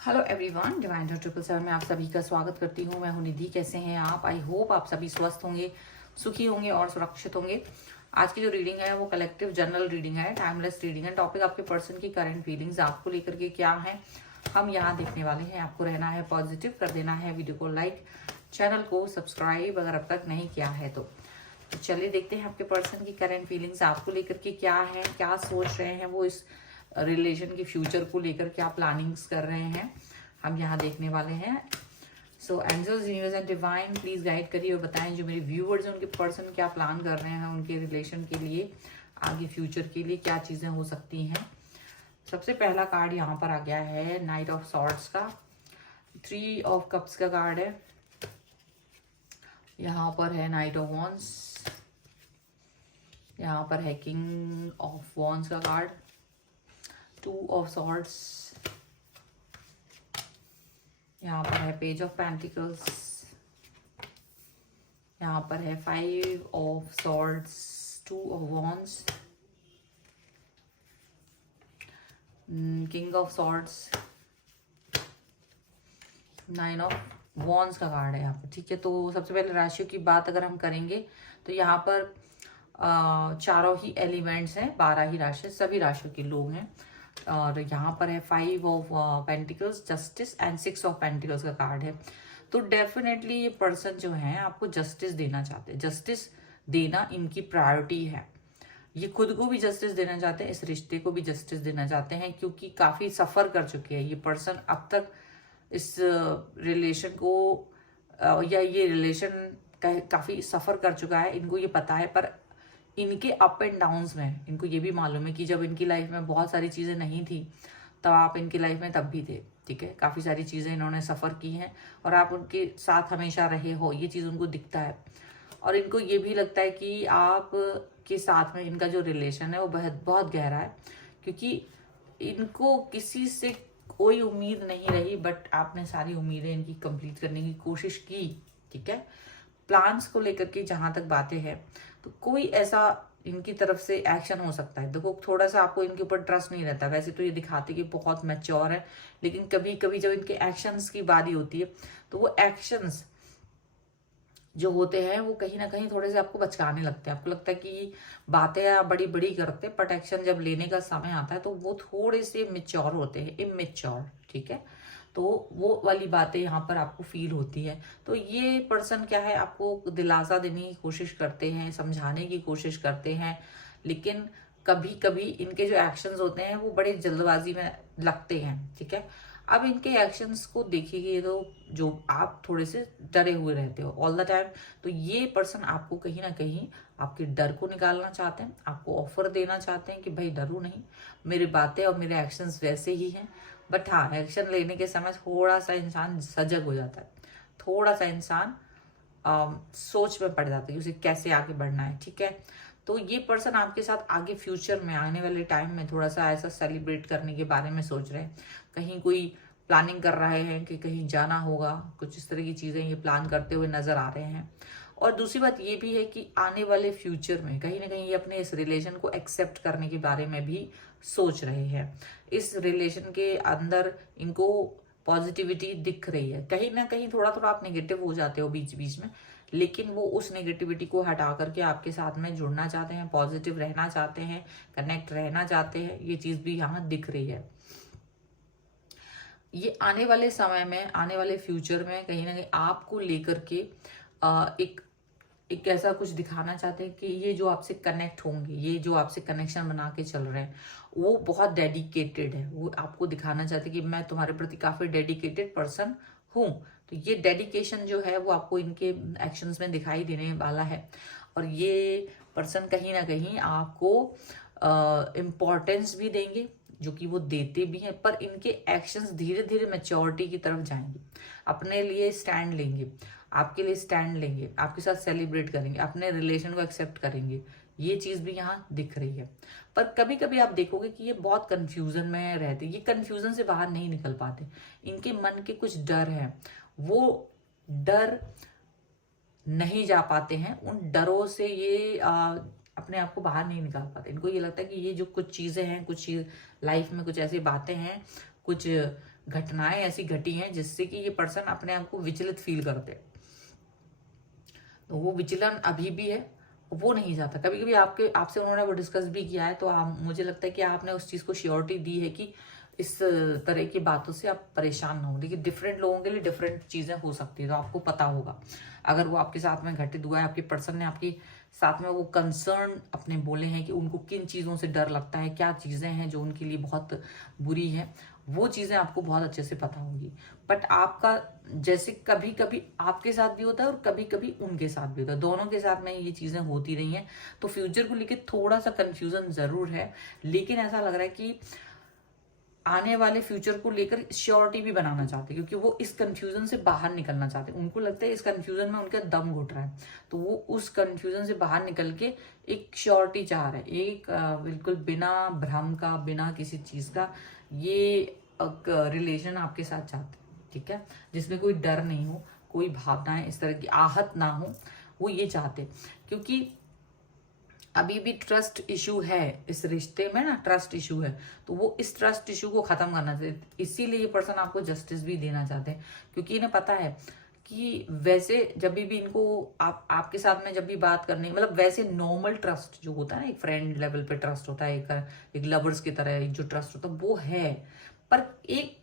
Hello everyone, divine 777 में आप सभी का स्वागत करती हूँ। मैं हूँ निधि। कैसे हैं आप? आई होप आप सभी स्वस्थ होंगे, सुखी होंगे और सुरक्षित होंगे। आज की जो रीडिंग है वो कलेक्टिव जनरल रीडिंग है, टाइमलेस रीडिंग है। टॉपिक आपके पर्सन की करंट फीलिंग्स आपको लेकर के क्या है हम यहाँ देखने वाले हैं। आपको रहना है पॉजिटिव, कर देना है वीडियो को लाइक, चैनल को सब्सक्राइब अगर अब तक नहीं किया है तो चलिए देखते हैं आपके पर्सन की करंट फीलिंग्स आपको लेकर के क्या है, क्या सोच रहे हैं वो इस रिलेशन के फ्यूचर को लेकर, क्या प्लानिंग्स कर रहे हैं हम यहाँ देखने वाले हैं। So angels, universe and divine please guide करिए और बताएं जो मेरे व्यूअर्स हैं उनके पर्सन क्या प्लान कर रहे हैं उनके रिलेशन के लिए, आगे फ्यूचर के लिए क्या चीजें हो सकती हैं। सबसे पहला कार्ड यहाँ पर आ गया है नाइट ऑफ सॉर्ड्स का, 3 ऑफ कप्स का कार्ड है। यहाँ पर है नाइट ऑफ वॉन्स, यहाँ पर है किंग ऑफ वॉन्स का कार्ड, 2 ऑफ सॉर्ड्स, यहाँ पर है पेज ऑफ पेंटिकल्स, यहाँ पर है 5 of swords, 2 of wands, king of swords, 9 of wands का कार्ड है यहाँ पर। ठीक है, तो सबसे पहले राशियों की बात अगर हम करेंगे तो यहाँ पर चारों ही एलिमेंट्स हैं, 12 ही राशि, सभी राशियों के लोग हैं। और यहाँ पर है 5 of pentacles, justice and 6 of pentacles का कार्ड है। तो डेफिनेटली ये पर्सन जो है आपको जस्टिस देना चाहते हैं, जस्टिस देना इनकी प्रायोरिटी है। ये खुद को भी जस्टिस देना चाहते हैं, इस रिश्ते को भी जस्टिस देना चाहते हैं, क्योंकि काफी सफर कर चुके हैं ये पर्सन अब तक इस रिलेशन को, या ये रिलेशन काफी सफर कर चुका है, इनको ये पता है। पर इनके अप एंड डाउन्स में इनको ये भी मालूम है कि जब इनकी लाइफ में बहुत सारी चीजें नहीं थी तब आप इनकी लाइफ में तब भी थे। ठीक है, काफी सारी चीजें इन्होंने सफर की हैं और आप उनके साथ हमेशा रहे हो, ये चीज उनको दिखता है। और इनको ये भी लगता है कि आप के साथ में इनका जो रिलेशन है वो बहुत बहुत गहरा है, क्योंकि इनको किसी से कोई उम्मीद नहीं रही, बट आपने सारी उम्मीदें इनकी कंप्लीट करने की कोशिश की। ठीक है, प्लान्स को लेकर के जहां तक बातें हैं तो कोई ऐसा इनकी तरफ से एक्शन हो सकता है। देखो, थोड़ा सा आपको इनके ऊपर ट्रस्ट नहीं रहता। वैसे तो ये दिखाते कि बहुत मैच्योर है, लेकिन कभी कभी जब इनके एक्शंस की बारी होती है तो वो एक्शंस जो होते हैं वो कहीं ना कहीं थोड़े से आपको बचकाने लगते हैं। आपको लगता है कि बातें आप बड़ी बड़ी करते हैं, बट एक्शन जब लेने का समय आता है तो वो थोड़े से मेच्योर होते हैं, इमेच्योर। ठीक है, तो वो वाली बातें यहाँ पर आपको फील होती है। तो ये पर्सन क्या है, आपको दिलासा देने की कोशिश करते हैं, समझाने की कोशिश करते हैं, लेकिन कभी कभी इनके जो एक्शंस होते हैं वो बड़े जल्दबाजी में लगते हैं। ठीक है, अब इनके एक्शंस को देखिए तो जो आप थोड़े से डरे हुए रहते हो ऑल द टाइम, तो ये पर्सन आपको कहीं ना कहीं आपके डर को निकालना चाहते हैं, आपको ऑफर देना चाहते हैं कि भाई डरो नहीं, मेरी बातें और मेरे एक्शंस वैसे ही हैं। बट हाँ, एक्शन लेने के समय थोड़ा सा इंसान सजग हो जाता है, थोड़ा सा इंसान सोच में पड़ जाता है कि उसे कैसे आगे बढ़ना है। ठीक है, तो ये पर्सन आपके साथ आगे फ्यूचर में आने वाले टाइम में थोड़ा सा ऐसा सेलिब्रेट करने के बारे में सोच रहे हैं। कहीं कोई प्लानिंग कर रहे हैं कि कहीं जाना होगा, कुछ इस तरह की चीजें ये प्लान करते हुए नजर आ रहे हैं। और दूसरी बात ये भी है कि आने वाले फ्यूचर में कहीं ना कहीं ये अपने इस रिलेशन को एक्सेप्ट करने के बारे में भी सोच रहे हैं। इस रिलेशन के अंदर इनको पॉजिटिविटी दिख रही है, कहीं ना कहीं थोड़ा थोड़ा आप नेगेटिव हो जाते हो बीच बीच में, लेकिन वो उस नेगेटिविटी को हटा करके आपके साथ में जुड़ना चाहते हैं, पॉजिटिव रहना चाहते हैं, कनेक्ट रहना चाहते हैं। ये चीज भी यहाँ दिख रही है। ये आने वाले समय में, आने वाले फ्यूचर में कहीं ना कहीं आपको लेकर के एक एक ऐसा कुछ दिखाना चाहते हैं कि ये जो आपसे कनेक्ट होंगे, ये जो आपसे कनेक्शन बना के चल रहे हैं वो बहुत डेडिकेटेड है। वो आपको दिखाना चाहते हैं कि मैं तुम्हारे प्रति काफी डेडिकेटेड पर्सन हूँ। तो ये डेडिकेशन जो है वो आपको इनके एक्शंस में दिखाई देने वाला है। और ये पर्सन कहीं ना कहीं आपको इम्पोर्टेंस भी देंगे, जो कि वो देते भी हैं, पर इनके एक्शंस धीरे धीरे मैच्योरिटी की तरफ जाएंगे, अपने लिए स्टैंड लेंगे, आपके लिए स्टैंड लेंगे, आपके साथ सेलिब्रेट करेंगे, अपने रिलेशन को एक्सेप्ट करेंगे। ये चीज भी यहाँ दिख रही है। पर कभी कभी आप देखोगे कि ये बहुत कंफ्यूजन में रहते, ये कंफ्यूजन से बाहर नहीं निकल पाते। इनके मन के कुछ डर हैं, वो डर नहीं जा पाते हैं, उन डरों से ये अपने आप को बाहर नहीं निकाल पाते। इनको ये लगता है कि ये जो कुछ चीजें हैं, कुछ लाइफ में कुछ ऐसी बातें हैं, कुछ घटनाएं ऐसी घटी हैं जिससे कि ये पर्सन अपने आप को विचलित फील करते हैं। तो वो विचलन अभी भी है, वो नहीं जाता। कभी कभी आपसे उन्होंने वो डिस्कस भी किया है, तो मुझे लगता है कि आपने उस चीज़ को श्योरिटी दी है कि इस तरह की बातों से आप परेशान ना हो। देखिए डिफरेंट लोगों के लिए डिफरेंट चीज़ें हो सकती है, तो आपको पता होगा अगर वो आपके साथ में घटित हुआ है, आपके पर्सन ने आपके साथ में वो कंसर्न अपने बोले हैं कि उनको किन चीज़ों से डर लगता है, क्या चीज़ें हैं जो उनके लिए बहुत बुरी हैं, वो चीज़ें आपको बहुत अच्छे से पता होगी। बट आपका जैसे कभी कभी आपके साथ भी होता है और कभी कभी उनके साथ भी होता है, दोनों के साथ में ये चीज़ें होती रही हैं। तो फ्यूचर को लेकर थोड़ा सा कंफ्यूजन ज़रूर है, लेकिन ऐसा लग रहा है कि आने वाले फ्यूचर को लेकर श्योरिटी भी बनाना चाहते हैं, क्योंकि वो इस कंफ्यूजन से बाहर निकलना चाहते हैं। उनको लगता है इस कंफ्यूजन में उनका दम घुट रहा है, तो वो उस कंफ्यूजन से बाहर निकल के एक श्योरिटी चाह रहे हैं, एक बिल्कुल बिना भ्रम का, बिना किसी चीज़ का ये रिलेशन आपके साथ चाहते हैं, ठीक है, जिसमें कोई डर नहीं हो, कोई भावनाएं इस तरह की आहत ना हो, वो ये चाहते। क्योंकि अभी भी ट्रस्ट इशू है इस रिश्ते में ना, ट्रस्ट इशू है, तो वो इस ट्रस्ट इशू को खत्म करना चाहते, इसीलिए ये पर्सन आपको जस्टिस भी देना चाहते हैं। क्योंकि इन्हें पता है कि वैसे जब भी इनको आपके साथ में जब भी बात करनी, मतलब वैसे नॉर्मल ट्रस्ट जो होता है ना, एक फ्रेंड लेवल पे ट्रस्ट होता है, एक लवर्स की तरह एक जो ट्रस्ट होता है वो है, पर एक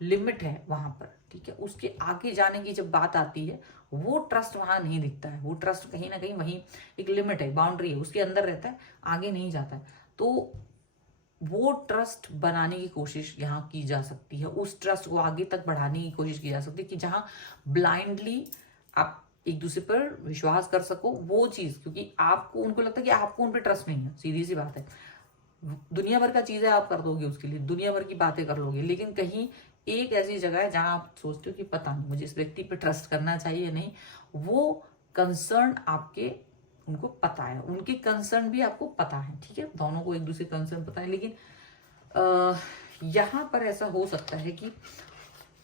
लिमिट है वहां पर, ठीक है। उसके आगे जाने की जब बात आती है, वो ट्रस्ट वहां नहीं दिखता है, वो ट्रस्ट कहीं ना कहीं वहीं एक लिमिट है, बाउंड्री है, उसके अंदर रहता है, आगे नहीं जाता है। तो वो ट्रस्ट बनाने की कोशिश यहाँ की जा सकती है, उस ट्रस्ट को आगे तक बढ़ाने की कोशिश की जा सकती है कि जहां ब्लाइंडली आप एक दूसरे पर विश्वास कर सको, वो चीज, क्योंकि आपको उनको लगता है कि आपको उन पर ट्रस्ट नहीं है, सीधी सी बात है। दुनिया भर का चीजें आप कर दोगे उसके लिए, दुनिया भर की बातें कर लोगे, लेकिन कहीं एक ऐसी जगह है जहां आप सोचते हो कि पता नहीं मुझे इस व्यक्ति पे ट्रस्ट करना चाहिए नहीं, वो कंसर्न आपके उनको पता है, उनके कंसर्न भी आपको पता है, ठीक है, दोनों को एक दूसरे कंसर्न पता है। लेकिन यहाँ पर ऐसा हो सकता है कि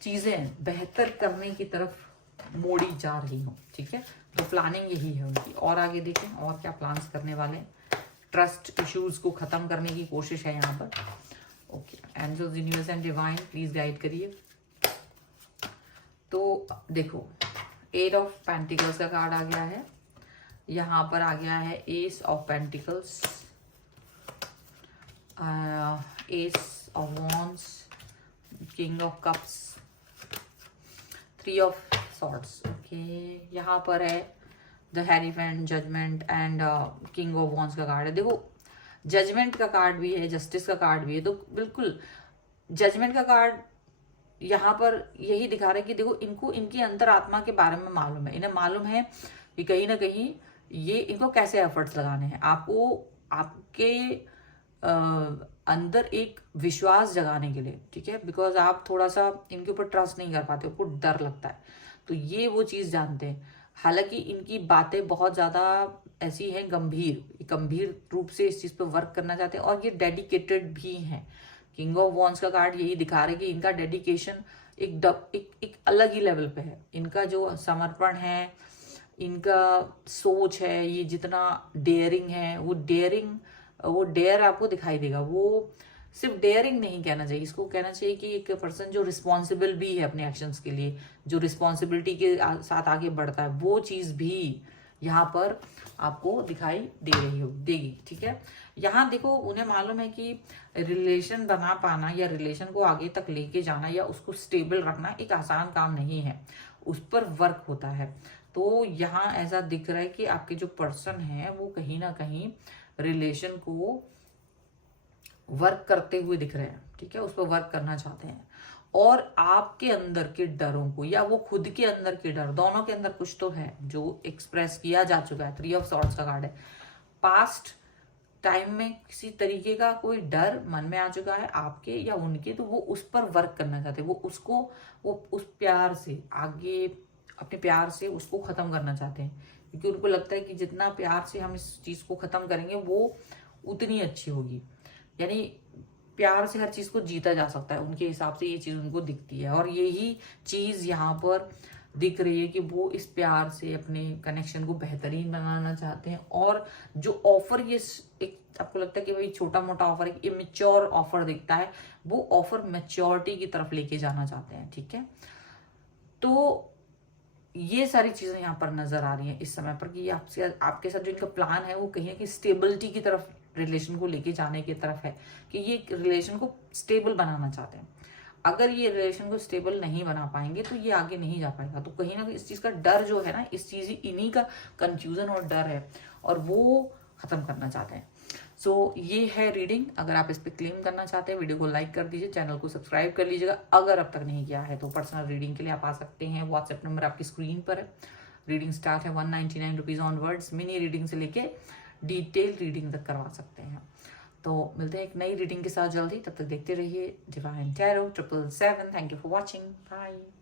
चीजें बेहतर करने की तरफ मोड़ी जा रही हो, ठीक है, तो प्लानिंग यही है उनकी। और आगे देखें और क्या प्लान्स करने वाले हैं। ट्रस्ट इश्यूज को खत्म करने की कोशिश है यहाँ पर। Okay, angels, universe and divine please guide करिए। तो देखो 8 ऑफ पेंटिकल्स का कार्ड आ गया है, यहाँ पर आ गया है ace of pentacles, ace of wands, king of cups, 3 of swords. Okay, यहाँ पर है the hierophant, judgement and king of wands का कार्ड है। देखो जजमेंट का कार्ड भी है, जस्टिस का कार्ड भी है, तो बिल्कुल जजमेंट का कार्ड यहाँ पर यही दिखा रहा है कि देखो इनको इनकी अंतरात्मा के बारे में मालूम है, इन्हें मालूम है कि कहीं ना कहीं ये इनको कैसे एफर्ट्स लगाने हैं, आपको आपके अंदर एक विश्वास जगाने के लिए, ठीक है, बिकॉज आप थोड़ा सा इनके ऊपर ट्रस्ट नहीं कर पाते, आपको डर लगता है, तो ये वो चीज़ जानते हैं। हालांकि इनकी बातें बहुत ज़्यादा ऐसी हैं, गंभीर रूप से इस चीज़ पे वर्क करना चाहते हैं, और ये डेडिकेटेड भी हैं। किंग ऑफ वॉन्ड्स का कार्ड यही दिखा रहा है कि इनका डेडिकेशन एक अलग ही लेवल पे है, इनका जो समर्पण है, इनका सोच है, ये जितना डेयरिंग है, वो डेयर आपको दिखाई देगा। वो सिर्फ डेयरिंग नहीं कहना चाहिए, इसको कहना चाहिए कि एक पर्सन जो रिस्पॉन्सिबल भी है अपने एक्शंस के लिए, जो रिस्पॉन्सिबिलिटी के साथ आगे बढ़ता है, वो चीज़ भी यहाँ पर आपको दिखाई देगी, ठीक है। यहाँ देखो उन्हें मालूम है कि रिलेशन बना पाना या रिलेशन को आगे तक लेके जाना या उसको स्टेबल रखना एक आसान काम नहीं है, उस पर वर्क होता है। तो यहाँ ऐसा दिख रहा है कि आपके जो पर्सन है वो कहीं ना कहीं रिलेशन को वर्क करते हुए दिख रहे हैं, ठीक है, उस पर वर्क करना चाहते हैं, और आपके अंदर के डरों को या वो खुद के अंदर के डर, दोनों के अंदर कुछ तो है जो एक्सप्रेस किया जा चुका है। 3 ऑफ सॉर्ड्स का कार्ड है, पास्ट टाइम में किसी तरीके का कोई डर मन में आ चुका है आपके या उनके, तो वो उस पर वर्क करना चाहते हैं, वो उस प्यार से आगे, अपने प्यार से उसको खत्म करना चाहते हैं, क्योंकि उनको लगता है कि जितना प्यार से हम इस चीज को खत्म करेंगे वो उतनी अच्छी होगी। यानी प्यार से हर चीज को जीता जा सकता है, उनके हिसाब से ये चीज उनको दिखती है, और यही चीज यहाँ पर दिख रही है कि वो इस प्यार से अपने कनेक्शन को बेहतरीन बनाना चाहते हैं। और जो ऑफर ये एक आपको लगता है कि भाई छोटा मोटा ऑफर, एक इमेच्योर ऑफर दिखता है, वो ऑफर मैच्योरिटी की तरफ लेके जाना चाहते हैं, ठीक है। तो ये सारी चीजें यहाँ पर नजर आ रही हैं इस समय पर कि आपसे आपके साथ जो इनका प्लान है वो कहीं ना कहीं स्टेबिलिटी की तरफ, रिलेशन को लेके जाने की तरफ है, कि ये रिलेशन को स्टेबल बनाना चाहते हैं। अगर ये रिलेशन को स्टेबल नहीं बना पाएंगे तो ये आगे नहीं जा पाएगा। तो कहीं ना कहीं इस चीज का डर जो है ना, इस चीज इन्हीं का कंफ्यूजन और डर है, और वो खत्म करना चाहते हैं। सो ये है रीडिंग। अगर आप इस पर क्लेम करना चाहते हैं, वीडियो को लाइक कर दीजिए, चैनल को सब्सक्राइब कर लीजिएगा अगर अब तक नहीं किया है। तो पर्सनल रीडिंग के लिए आप आ सकते हैं, व्हाट्सएप नंबर आपकी स्क्रीन पर है। रीडिंग स्टार्ट है 199 रुपीज ऑनवर्ड्स। मिनी रीडिंग से लेके डिटेल रीडिंग तक करवा सकते हैं। तो मिलते हैं एक नई रीडिंग के साथ जल्दी, तब तक देखते रहिए divine tarot 777। Thank you for watching, bye.